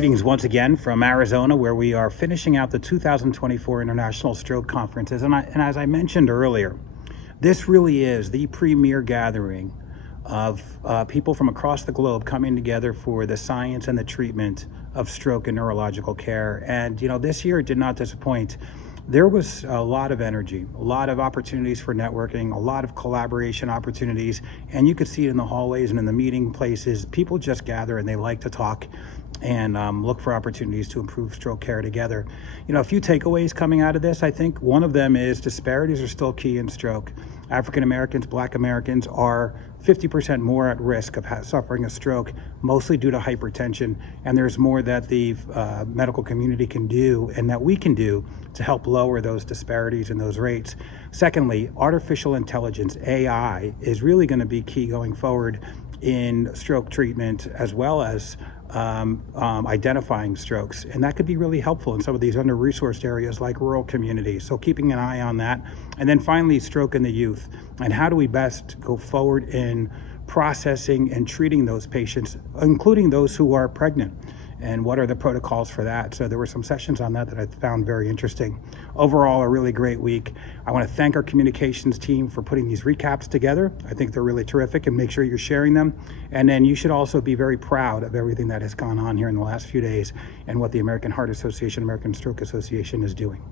Greetings once again from Arizona, where we are finishing out the 2024 International Stroke Conferences. And as I mentioned earlier, this really is the premier gathering of people from across the globe coming together for the science and the treatment of stroke and neurological care. And, this year it did not disappoint. There was a lot of energy, a lot of opportunities for networking, a lot of collaboration opportunities, and you could see it in the hallways and in the meeting places. People just gather and they like to talk and look for opportunities to improve stroke care together. A few takeaways coming out of this, I think one of them is disparities are still key in stroke. African Americans, Black Americans are 50% more at risk of suffering a stroke, mostly due to hypertension. And there's more that the medical community can do and that we can do to help lower those disparities and those rates. Secondly, artificial intelligence, AI, is really going to be key going forward in stroke treatment, as well as identifying strokes. And that could be really helpful in some of these under-resourced areas like rural communities. So keeping an eye on that. And then finally, stroke in the youth. And how do we best go forward in processing and treating those patients, including those who are pregnant? And what are the protocols for that? So there were some sessions on that I found very interesting. Overall, a really great week. I want to thank our communications team for putting these recaps together. I think they're really terrific, and make sure you're sharing them. And then you should also be very proud of everything that has gone on here in the last few days and what the American Heart Association, American Stroke Association is doing.